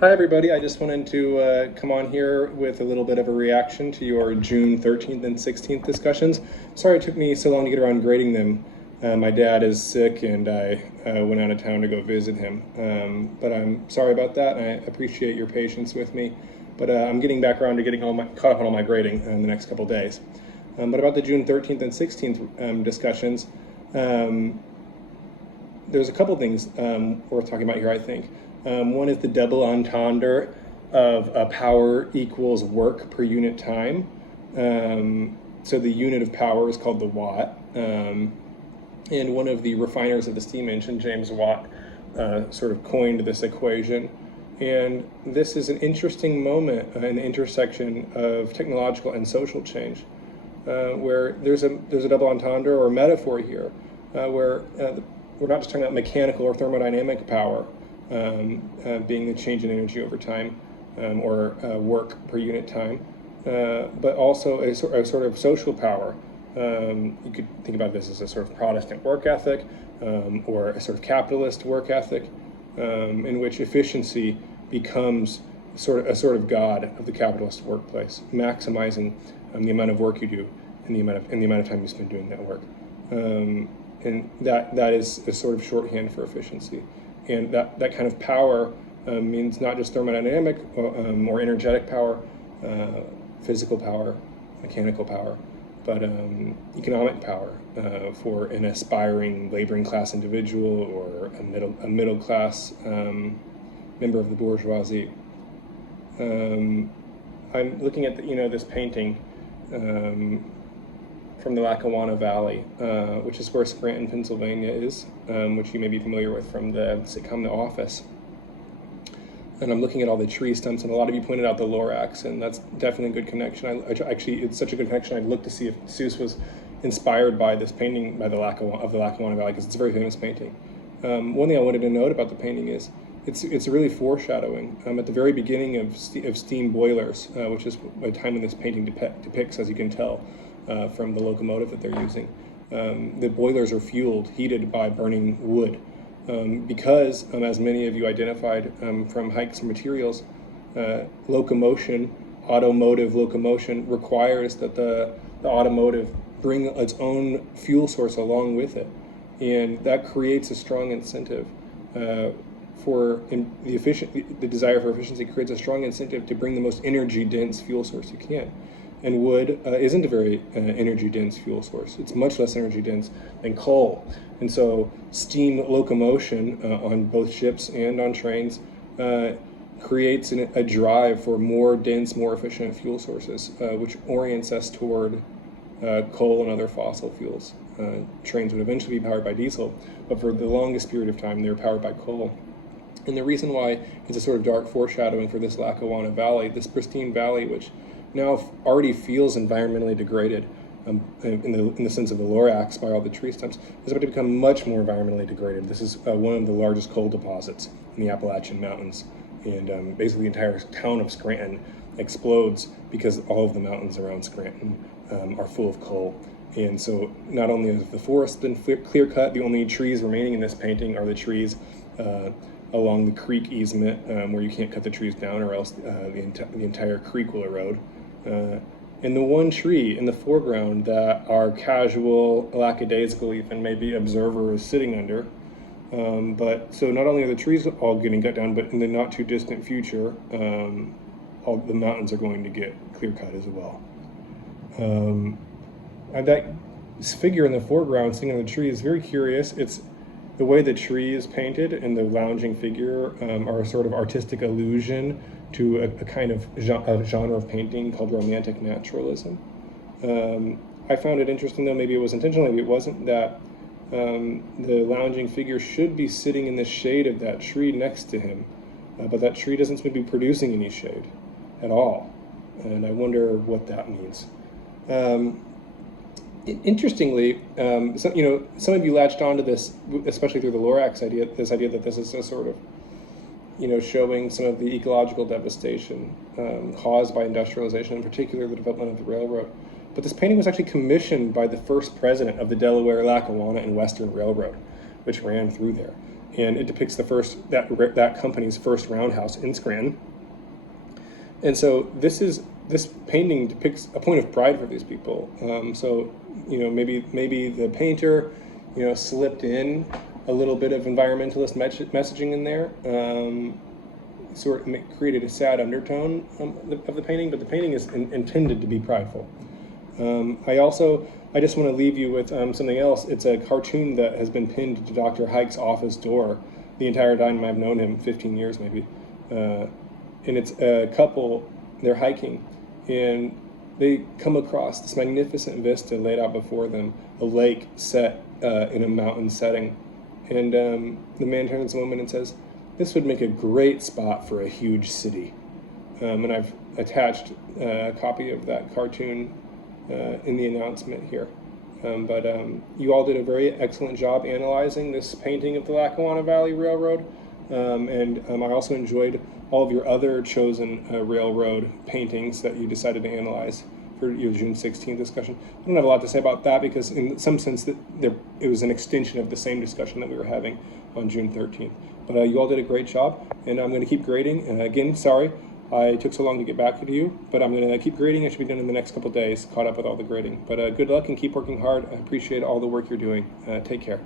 Hi everybody, I just wanted to come on here with a little bit of a reaction to your June 13th and 16th discussions. Sorry it took me so long to get around grading them. My dad is sick and I went out of town to go visit him. But I'm sorry about that and I appreciate your patience with me. But I'm getting back around to getting caught up on all my grading in the next couple days. But about the June 13th and 16th discussions, there's a couple things worth talking about here, I think. One is the double entendre of power equals work per unit time. So the unit of power is called the watt. And one of the refiners of the steam engine, James Watt, sort of coined this equation. And this is an interesting moment in the intersection of technological and social change, where there's a double entendre or metaphor here, where we're not just talking about mechanical or thermodynamic power, being the change in energy over time, or work per unit time, but also a sort of social power. You could think about this as a sort of Protestant work ethic, or a sort of capitalist work ethic, in which efficiency becomes a sort of god of the capitalist workplace, maximizing the amount of work you do and the amount of time you spend doing that work. And that is a sort of shorthand for efficiency. And that kind of power means not just thermodynamic or energetic power, physical power, mechanical power, but economic power for an aspiring laboring class individual or a middle class member of the bourgeoisie. I'm looking at this painting from the Lackawanna Valley, which is where Scranton, Pennsylvania is, which you may be familiar with from the sitcom The Office. And I'm looking at all the tree stumps, and a lot of you pointed out the Lorax, and that's definitely a good connection. Actually, it's such a good connection, I looked to see if Seuss was inspired by this painting by the Lackawanna Valley, because it's a very famous painting. One thing I wanted to note about the painting is it's really foreshadowing. At the very beginning of steam boilers, which is a time when this painting depicts, as you can tell, from the locomotive that they're using. The boilers are heated by burning wood, because, as many of you identified from Hikes and Materials, automotive locomotion requires that the automotive bring its own fuel source along with it, and that creates a strong incentive the desire for efficiency creates a strong incentive to bring the most energy-dense fuel source you can. And wood isn't a very energy-dense fuel source. It's much less energy-dense than coal. And so steam locomotion on both ships and on trains creates a drive for more dense, more efficient fuel sources, which orients us toward coal and other fossil fuels. Trains would eventually be powered by diesel, but for the longest period of time, they were powered by coal. And the reason why it's a sort of dark foreshadowing for this Lackawanna Valley, this pristine valley, which now already feels environmentally degraded in the sense of the Lorax by all the tree stumps, is about to become much more environmentally degraded. This is one of the largest coal deposits in the Appalachian Mountains, and basically the entire town of Scranton explodes because all of the mountains around Scranton are full of coal. And so not only has the forest been clear cut, the only trees remaining in this painting are the trees along the creek easement, where you can't cut the trees down or else the entire creek will erode. And the one tree in the foreground that our casual, lackadaisical even maybe observer is sitting under. But so not only are the trees all getting cut down, but in the not too distant future, all the mountains are going to get clear cut as well. That figure in the foreground sitting on the tree is very curious. It's the way the tree is painted and the lounging figure are a sort of artistic allusion to a kind of genre of painting called romantic naturalism. I found it interesting, though, maybe it was intentional, maybe it wasn't, that the lounging figure should be sitting in the shade of that tree next to him, but that tree doesn't seem to be producing any shade at all, and I wonder what that means. Interestingly, some of you latched onto this, especially through the Lorax idea, this idea that this is a sort of, showing some of the ecological devastation caused by industrialization, in particular the development of the railroad. But this painting was actually commissioned by the first president of the Delaware, Lackawanna, and Western Railroad, which ran through there. and it depicts that company's first roundhouse in Scranton. And so this painting depicts a point of pride for these people. So maybe the painter slipped in a little bit of environmentalist messaging in there, sort of created a sad undertone of the painting, but the painting is intended to be prideful. I just want to leave you with something else. It's a cartoon that has been pinned to Dr. Hike's office door the entire time I've known him, 15 years maybe. And it's a couple, they're hiking, and they come across this magnificent vista laid out before them, a lake set in a mountain setting. And the man turns to the woman and says, "This would make a great spot for a huge city." And I've attached a copy of that cartoon in the announcement here. But you all did a very excellent job analyzing this painting of the Lackawanna Valley Railroad. And I also enjoyed all of your other chosen railroad paintings that you decided to analyze for your June 16th discussion. I don't have a lot to say about that because in some sense it was an extension of the same discussion that we were having on June 13th. But you all did a great job, and I'm going to keep grading. And again, sorry I took so long to get back to you, but I'm going to keep grading. It should be done in the next couple of days, caught up with all the grading. But good luck and keep working hard. I appreciate all the work you're doing. Take care.